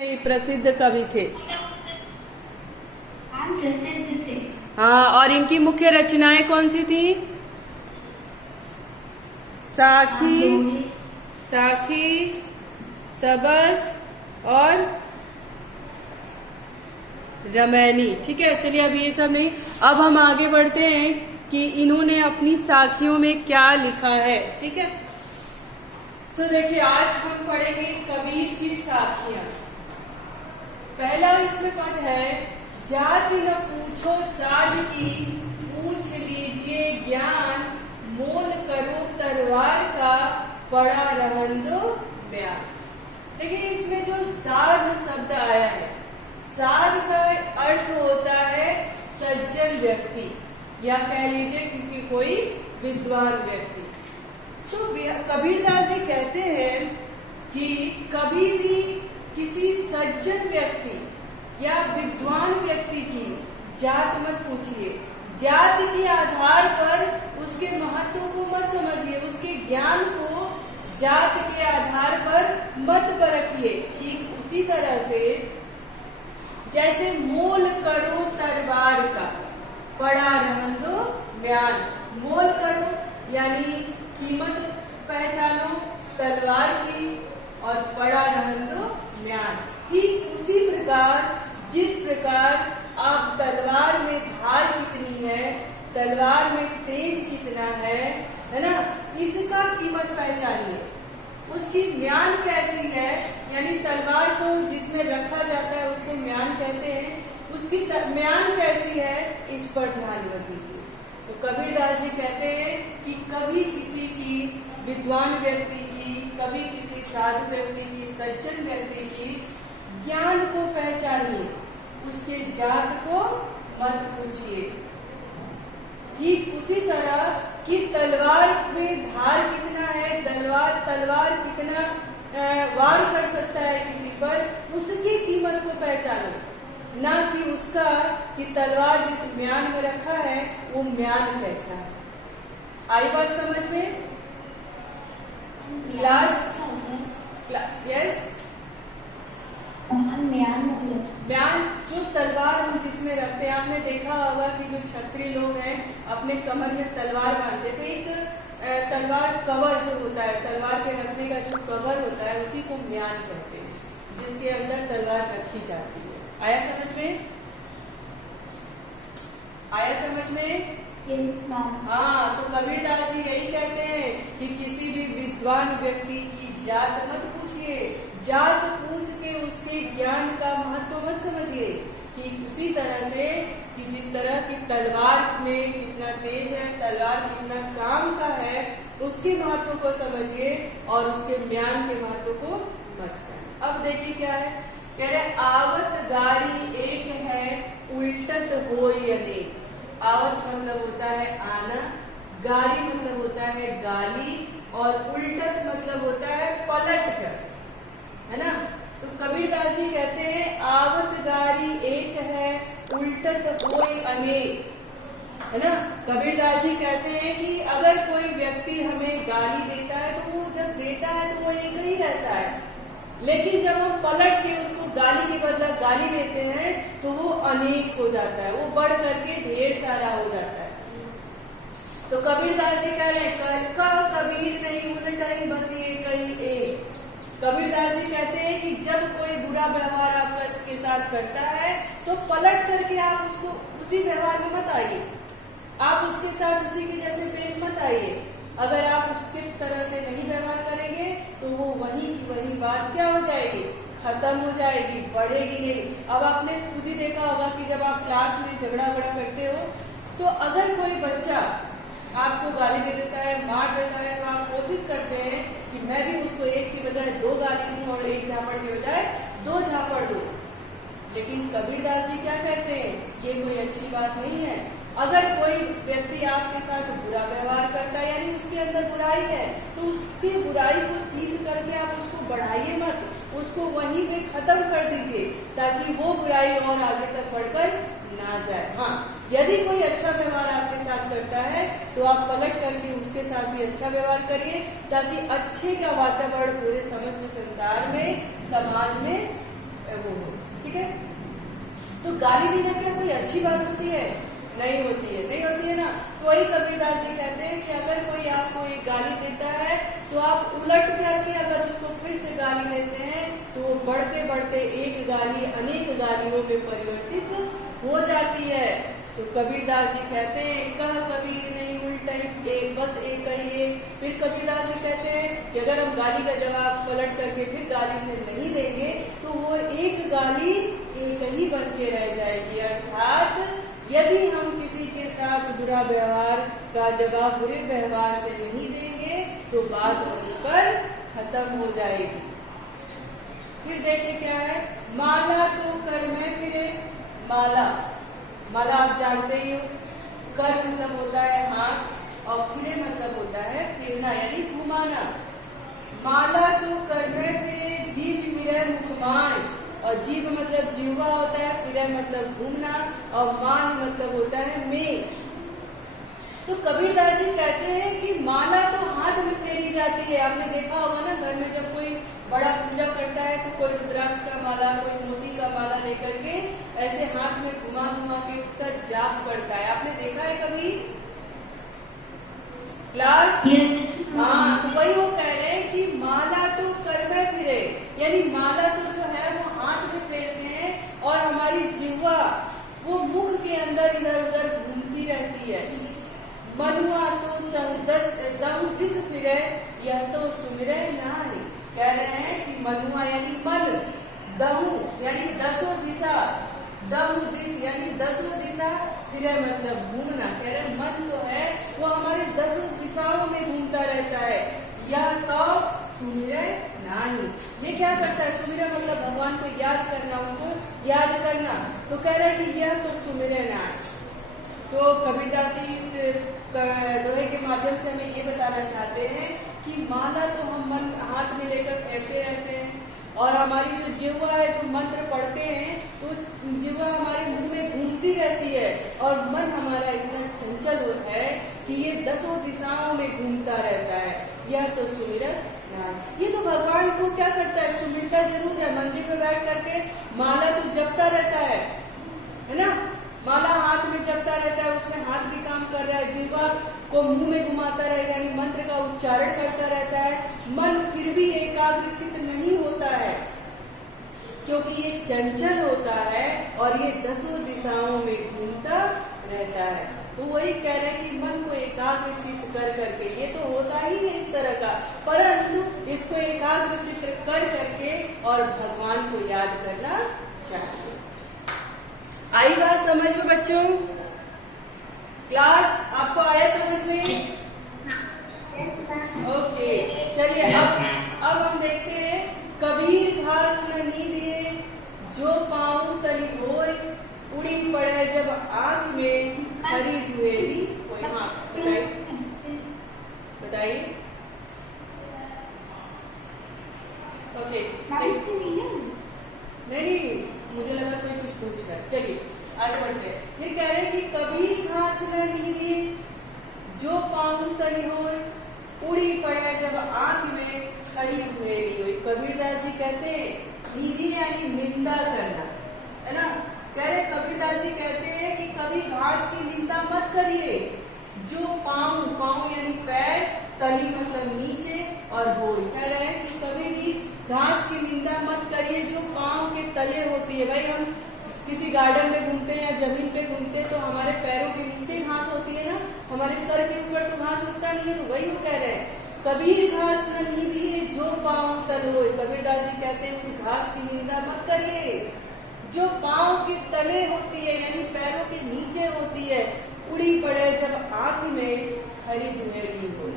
प्रसिद्ध कवि थे। हाँ, प्रसिद्ध थे। हाँ, और इनकी मुख्य रचनाएं कौन सी थी? साखी, साखी, सबद और रामायणी। ठीक है, चलिए अब ये सब नहीं, अब हम आगे बढ़ते हैं कि इन्होंने अपनी साखियों में क्या लिखा है। ठीक है, सो देखिए आज हम पढ़ेंगे कबीर की साखियां। पहला इसमें पद है, जाति न पूछो साध की, पूछ लीजिए ज्ञान, मोल करो तरवार का, पड़ा रहन दो बयान। देखिए इसमें जो साध शब्द आया है, साध का अर्थ होता है सज्जन व्यक्ति, या कह लीजिए क्योंकि कोई विद्वान व्यक्ति। तो कबीरदास जी कहते हैं कि कभी भी किसी सज्जन व्यक्ति या विद्वान व्यक्ति की जात मत पूछिए, जाति के आधार पर उसके महत्व को मत समझिए, उसके ज्ञान को जात के आधार पर मत परखिए। ठीक उसी तरह से जैसे मोल करो तरवार का, पड़ा रहन दो म्यान। मोल करो यानी कीमत पहचानो तलवार की, और पड़ा रहन दो म्यान। ठीक उसी प्रकार जिस प्रकार आप तलवार में धार कितनी है, तलवार में तेज कितना है ना, इसका कीमत पहचानिए। उसकी म्यान कैसी है, यानी तलवार को जिसमें रखा जाता है उसको म्यान कहते हैं, उसकी म्यान कैसी है, इस पर ध्यान मत दीजिए। तो कबीरदास जी कहते हैं कि कभी किसी की विद्वान व्यक्ति की, कभी किसी साधु व्यक्ति की, सज्जन व्यक्ति की ज्ञान को पहचानिए, उसके जात को मत पूछिए। ठीक उसी तरह कि तलवार में धार कितना है, तलवार कितना वार कर सकता है किसी पर, उसकी कीमत को पहचानो, ना कि उसका कि तलवार जिस म्यान में रखा है वो म्यान कैसा है। आई बात समझ में? यस, म्यान मतलब म्यान जो तलवार हम जिसमें रखते हैं, आपने देखा होगा कि जो क्षत्रिय लोग हैं अपने कमर में तलवार बांधते, तो एक तलवार कवर जो होता है, तलवार के रखने का जो कवर होता है उसी को म्यान कहते हैं, जिसके अंदर तलवार रखी जाती है। आया समझ में? आया समझ में? हाँ, तो कबीरदास जी यही कहते हैं कि किसी भी विद्वान व्यक्ति की जात मत पूछिए, जात पूछ के उसके ज्ञान का महत्व मत समझिए। कि उसी तरह से कि जिस तरह की तलवार में कितना तेज है, तलवार कितना काम का है, उसके महत्व को समझिए और उसके म्यान के महत्व को मत समझिए। अब देखिए क्या है, कह रहे आवत गाड़ी एक है, उल्टत होय अनेक। आवत मतलब होता है आना, गारी मतलब होता है गाली, और उल्टत मतलब होता है पलट कर, है ना। तो कबीरदास जी कहते हैं आवत गारी एक है, उल्टत होय अनेक, है ना। कबीरदास जी कहते हैं कि अगर कोई व्यक्ति हमें गाली देता है तो वो जब देता है तो वो एक ही रहता है, लेकिन जब हम पलट के उसको गाली के बदला गाली देते हैं तो वो अनेक हो जाता है, वो बढ़ करके ढेर सारा हो जाता है। तो कबीरदास जी कह रहे हैं कबीर नहीं उलटाई बस ये कहीं एक। कबीरदास जी कहते हैं कि जब कोई बुरा व्यवहार आपका इसके साथ करता है तो पलट करके आप उसको उसी व्यवहार में मत आइए, आप उसके साथ उसी के जैसे पेश मत आइए। अगर आप उसके तरह से नहीं व्यवहार करेंगे तो वो वही की वही बात क्या हो जाएगी, खत्म हो जाएगी, बढ़ेगी नहीं। अब आपने खुद ही देखा होगा कि जब आप क्लास में झगड़ा करते हो तो अगर कोई बच्चा आपको गाली दे देता है, मार देता है, तो आप कोशिश करते हैं कि मैं भी उसको एक की बजाय दो गाली दूं और एक झापड़ के बजाय दो झापड़ दूं। लेकिन कबीरदास जी क्या कहते हैं, ये कोई अच्छी बात नहीं है। अगर कोई व्यक्ति आपके साथ बुरा व्यवहार करता है, यानी उसके अंदर बुराई है, तो उसकी बुराई को सीख करके आप उसको बढ़ाइए मत, उसको वहीं पे खत्म कर दीजिए, ताकि वो बुराई और आगे तक बढ़कर ना जाए। हाँ, यदि कोई अच्छा व्यवहार आपके साथ करता है तो आप पलट करके उसके साथ भी अच्छा व्यवहार करिए, ताकि अच्छे का वातावरण पूरे समस्त संसार में, समाज में गाली देना क्या कोई अच्छी बात होती है? नहीं होती है, नहीं होती है ना। तो वही कबीरदास जी कहते हैं कि अगर कोई आपको एक गाली देता है तो आप उलट करके अगर उसको फिर से गाली देते हैं तो वो बढ़ते बढ़ते एक गाली अनेक गालियों में परिवर्तित हो जाती है। तो कबीरदास जी कहते हैं कह कबीर नहीं उल्टा एक बस एक ही एक। फिर कबीरदास जी कहते हैं कि अगर हम गाली का जवाब पलट करके फिर गाली से नहीं देंगे तो वो एक गाली एक ही बन के रह जाएगी। अर्थात यदि हम किसी के साथ बुरा व्यवहार का जवाब बुरे व्यवहार से नहीं देंगे तो बात वहीं पर खत्म हो जाएगी। फिर देखिए क्या है, माला तो कर में फिरे। माला, माला आप जानते ही हो, कर मतलब होता है हाथ और फिरे मतलब होता है फिरना यानी घुमाना। माला तो कर में फिरे जीभ मिले मुखमान, और जीभ मतलब जीवा होता है, फिरे मतलब घूमना और मान मतलब होता है में। तो कबीरदास जी कहते हैं कि माला तो हाथ में फेरी जाती है। आपने देखा होगा ना, घर में जब कोई बड़ा पूजा करता है तो कोई रुद्राक्ष का माला कोई मोती का माला लेकर के ऐसे हाथ में घुमा घुमा के उसका जाप करता है। आपने देखा है कभी क्लास? हाँ, तो वही वो कह रहे हैं कि माला तो कर में फिरे, यानी माला तो जो है वो हाथ में फेरते हैं और हमारी जिह्वा वो मुख के अंदर इधर उधर घूमती रहती है। मनुआ तो दहु दिस फिरे यह तो सुमिरे नाहि। कह रहे हैं कि मनुआ यानी मन, दहु यानी दसों दिशा, दहु दिस यानी दसों दिशा, फिरे मतलब घूमना। कह रहे मन तो है वो हमारे दसों दिशाओं में घूमता रहता है। यह तो सुमिरे नाही, ये क्या करता है? सुमिरे मतलब भगवान को याद करना, उनको याद करना। तो कह रहे हैं कि यह तो सुमिरे नाही। तो कबीरदास जी इस दोहे के माध्यम से हमें ये बताना चाहते हैं कि माला तो हम मन हाथ में लेकर फेरते रहते हैं और हमारी जो जिह्वा है, जो मंत्र पढ़ते हैं तो जिह्वा हमारे मुंह में घूमती रहती है और मन हमारा इतना चंचल है कि ये दसों दिशाओं में घूमता रहता है। यह तो सुमिरन, ये तो भगवान को क्या करता है? सुमिरता जरूर है। मंदिर में बैठ करके माला तो जपता रहता है ना, माला हाथ में जपता रहता है, उसमें हाथ भी काम कर रहा है, जिह्वा को मुंह में घुमाता रहेगा यानी मंत्र का उच्चारण करता रहता है। मन फिर भी एकाग्रचित नहीं होता है क्योंकि ये चंचल होता है और ये दसों दिशाओं में घूमता रहता है। तो वही कह रहे हैं कि मन को एकाग्रचित कर करके, ये तो होता ही है इस तरह का, परंतु इसको एकाग्रचित कर करके और भगवान को याद करना चाहिए। आई बात समझ में बच्चों? क्लास आपको आया समझ में? ओके, चलिए अब हम देखते हैं। कबीर घास न नीदिए जो पाऊं तली होय, उड़ी पड़े जब आंख में हरी दुएली कोई। हाँ बताइए, बताइए। ओके, नहीं, मुझे लगा कोई कुछ पूछ रहा है। चलिए आगे बढ़ते हैं। फिर कह रहे हैं कि कबीर घास न नीदिए जो पाऊं तली होय, उड़ी पड़े जब आंख में खरी दुएली होय। कबीरदास जी कहते हैं नीदी यानी निंदा करना, है ना। कह रहे कबीरदास जी कहते हैं कि कभी घास की निंदा मत करिए। जो पाऊं, पाऊं यानी पैर, तली मतलब नीचे और होय। कह रहे हैं कि कभी भी घास की निंदा मत करिए जो पांव के तले होती है। भाई हम किसी गार्डन में घूमते हैं या जमीन पे घूमते हैं तो हमारे पैरों के नीचे घास होती है ना, हमारे सर के ऊपर तो घास उगता नहीं है। तो वही वो कह रहे हैं कबीर घास न नीदिए जो पांव तल होय। कबीरदास जी कहते हैं उस घास की निंदा मत करिए जो पांव के तले होती है यानी पैरों के नीचे होती है। उड़ी पड़े जब आंख में हरी दुहेली हो।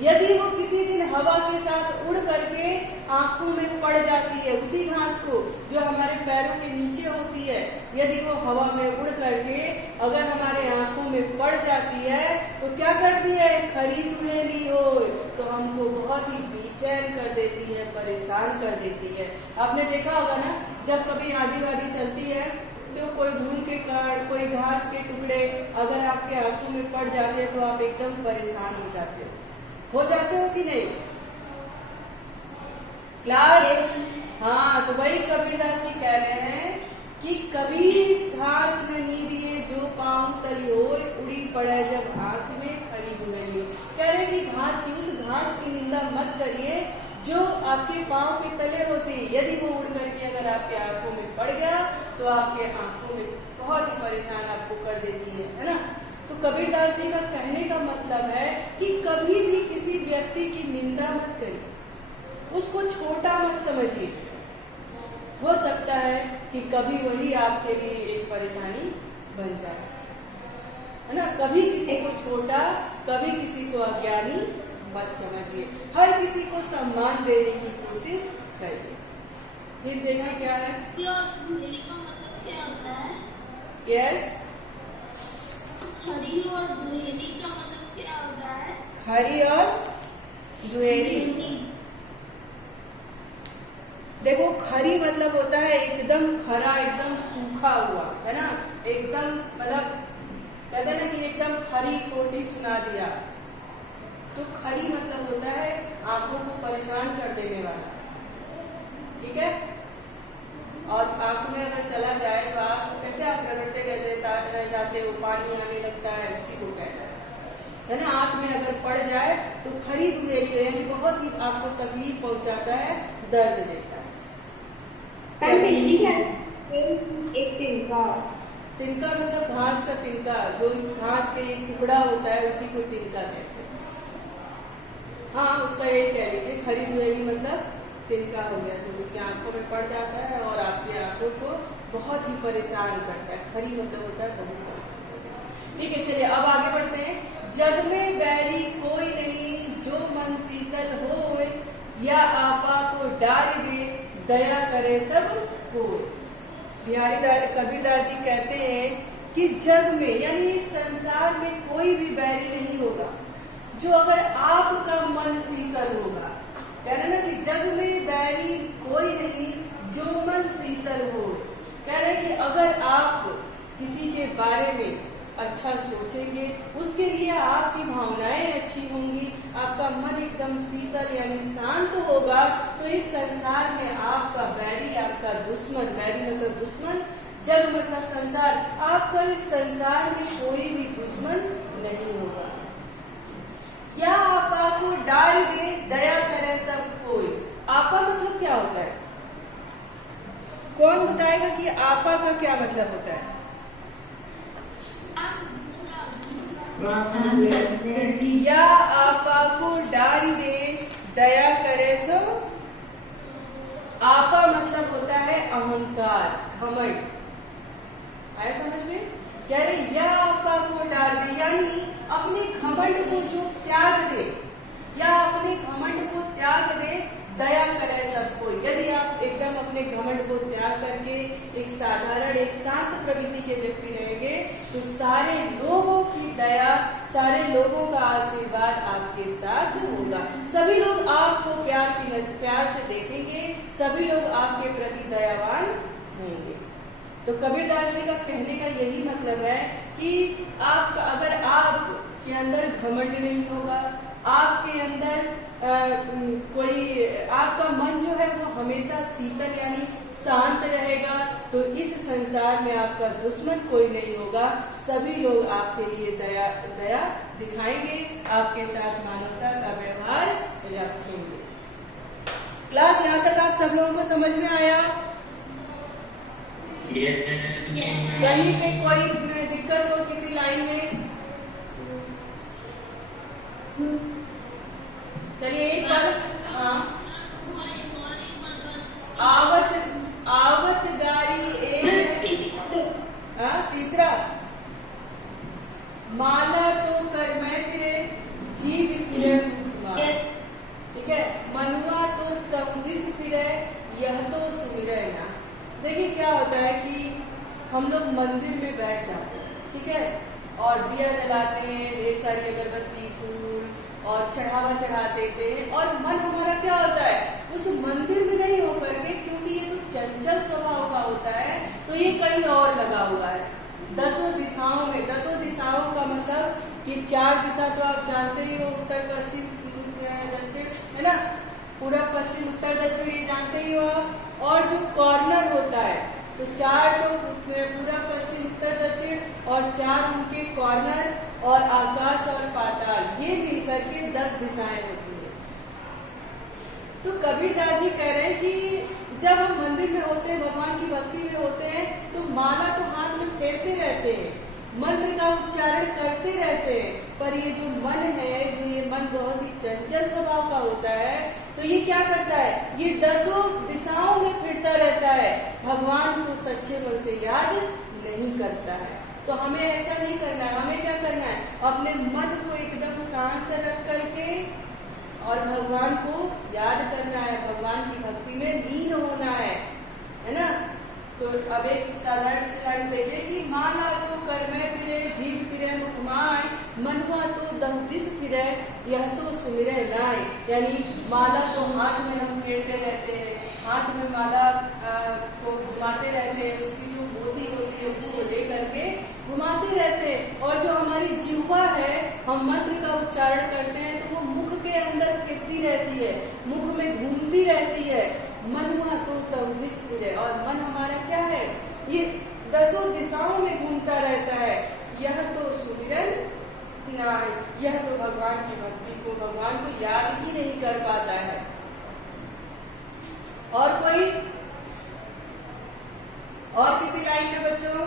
यदि वो किसी दिन हवा के साथ उड़ करके आंखों में पड़ जाती है, उसी घास को जो हमारे पैरों के नीचे होती है, यदि वो हवा में उड़ करके अगर हमारे आंखों में पड़ जाती है तो क्या करती है? खरी दुहेली हो, तो हमको बहुत ही बेचैन कर देती है, परेशान कर देती है। आपने देखा होगा ना, जब कभी आंधी वादी चलती है तो कोई धूल के कण, कोई घास के टुकड़े अगर आपके आंखों में पड़ जाते हैं तो आप एकदम परेशान हो जाते हो कि नहीं क्लास? हाँ, तो वही कबीरदास जी कह रहे हैं कि कबीर पड़ा है जब आंख में खरी दुहेली हो। कह रहे कि घास की, उस घास की निंदा मत करिए जो आपके पांव के तले होती है। यदि वो उड़ करके अगर आपके आंखों में पड़ गया तो आपके आंखों में बहुत ही परेशान आपको कर देती है ना। तो कबीरदास जी का कहने का मतलब है कि कभी भी किसी व्यक्ति की निंदा मत करिए, उसको छोटा मत समझिए। हो सकता है कि कभी वही आपके लिए एक परेशानी बन जाए, है ना। कभी किसी को छोटा, कभी किसी को अज्ञानी मत समझिए। हर किसी को सम्मान देने की कोशिश करिए। फिर देखिए क्या है, दुहेली का मतलब क्या होता है? यस, खरी और दुहेली का मतलब क्या होता है? खरी और दुहेली। देखो, खरी मतलब होता है एकदम खरा, एकदम सूखा हुआ, है ना। एकदम मतलब कहते हैं ना कि एकदम खरी खोटी सुना दिया। तो खरी मतलब होता है आंखों को परेशान कर देने वाला, ठीक है। और आंख में अगर चला जाए तो आप कैसे आप रगड़ते रह जाते हो, पानी आने लगता है, उसी को कहता है ना। आंख में अगर पड़ जाए तो खरी दुहेली है, यानी बहुत ही आपको तकलीफ पहुंचाता है, दर्द देता है। एक तिनका। तिनका मतलब घास का तिनका, जो घास के एक टुकड़ा होता है उसी को तिनका कहते हैं। हाँ, उसका यही कह लीजिए, खरी दुहेली मतलब तिनका हो गया, जो उसके आंखों में पड़ जाता है और आपकी आंखों को बहुत ही परेशान करता है। खरी मतलब होता है बहुत परेशान। ठीक है, चलिए अब आगे बढ़ते हैं। जग में बैरी कोई नहीं, जो मन शीतल हो या आपा को डाल दे, दया करे सब को। कबीरदास जी कहते हैं कि जग में यानी इस संसार में कोई भी बैरी नहीं होगा जो अगर आपका मन शीतल होगा। कह रहे ना कि जग में बैरी कोई नहीं जो मन शीतल हो। कह रहे कि अगर आप किसी के बारे में अच्छा सोचेंगे, उसके लिए आपकी भावनाएं अच्छी होंगी, आपका मन एकदम शीतल यानी शांत होगा, तो इस संसार में आपका बैरी, आपका दुश्मन, बैरी मतलब दुश्मन, जग मतलब संसार, आपका इस संसार में कोई भी दुश्मन नहीं होगा। या आपा को डाल दे, दया करे सब कोई। आपा मतलब क्या होता है? कौन बताएगा कि आपा का क्या मतलब होता है? या आपा को डाल दे, दया करे सो। आपा मतलब होता है अहंकार, घमंड। आया समझ में? कह रहे या आपा को डाल दे, यानी अपने घमंड को जो त्याग दे, या अपने घमंड को त्याग दे, दया करे सबको। यदि आप एकदम अपने घमंड को त्याग करके एक साधारण, एक शांत प्रवृत्ति के व्यक्ति रहेंगे, तो सारे लोगों की दया, सारे लोगों का आशीर्वाद आपके साथ होगा। सभी लोग आपको प्यार से देखेंगे, सभी लोग आपके प्रति दयावान होंगे। तो कबीरदास जी का कहने का यही मतलब है कि आपका, अगर आपके अंदर घमंड नहीं होगा, आपके अंदर कोई, आपका मन जो है वो हमेशा शीतल यानी शांत रहेगा, तो इस संसार में आपका दुश्मन कोई नहीं होगा। सभी लोग आपके लिए दया दिखाएंगे, आपके साथ मानवता का व्यवहार रखेंगे। क्लास यहाँ तक आप सब लोगों को समझ में आया? कहीं पे कोई दिक्कत हो किसी लाइन में? चलिए एक बार, आवत गारी एक, तीसरा माला तो कर मैं फिरे, जीव फिरे कुमार। ठीक है, मनुआ तो चौदिस फिरे, यह तो सुमिरे ना। देखिए क्या होता है कि हम लोग मंदिर में बैठ जाते हैं, ठीक है, और दिया जलाते हैं, ढेर सारी अगरबत्ती, फूल और चढ़ावा चढ़ा देते हैं, और मन हमारा क्या होता है उस मंदिर में नहीं होकर के, क्योंकि ये तो चंचल स्वभाव का होता है, तो ये कहीं और लगा हुआ है। दसों दिशाओं में, दसों दिशाओं का मतलब कि चार दिशा तो आप जानते ही हो, उत्तर पश्चिम दक्षिण, है ना, पूरब पश्चिम उत्तर दक्षिण, ये जानते ही हो। और जो कॉर्नर होता है, तो चार तो पूरब पश्चिम उत्तर दक्षिण और चार उनके कॉर्नर, और आकाश और पाताल ये मिलकर के 10 दिशाएं होती है। तो कबीरदास जी कह रहे हैं कि जब हम मंदिर में होते हैं, भगवान की भक्ति में होते हैं, तो माला तो हाथ में फेरते रहते हैं, मंत्र का उच्चारण करते रहते हैं, पर ये जो मन है, जो ये मन बहुत ही चंचल स्वभाव का होता है, तो ये क्या करता है, ये 10 दिशाओं में फिरता रहता है, भगवान को सच्चे मन से याद नहीं करता है। तो हमें ऐसा नहीं करना है। हमें क्या करना है, अपने मन को एकदम शांत रख करके और भगवान को याद करना है, भगवान की भक्ति में लीन होना है ना। तो अब एक साधारण सी लाइन देखिए कि माला तो कर में फिरे, जीव फिरे मुखमाय, मनवा तो दहदिस फिरे, यह तो सुमिरे नाय। यानी माला तो हाथ में हम फेरते रहते हैं, हाथ में माला को घुमाते रहते हैं, उसकी जो मोती होती है उसको ले करके घुमाते रहते हैं, और जो हमारी जिह्वा है, हम मंत्र का उच्चारण करते हैं तो वो मुख के अंदर फिरती रहती है, मुख में घूमती रहती है। मनवा तो तवदिस फिरे, और मन हमारा क्या है, ये 10 दिशाओं में घूमता रहता है, यह तो सुमिरन नाय, यह तो भगवान की भक्ति को, भगवान को याद ही नहीं कर पाता है। और कोई और किसी लाइन में बच्चों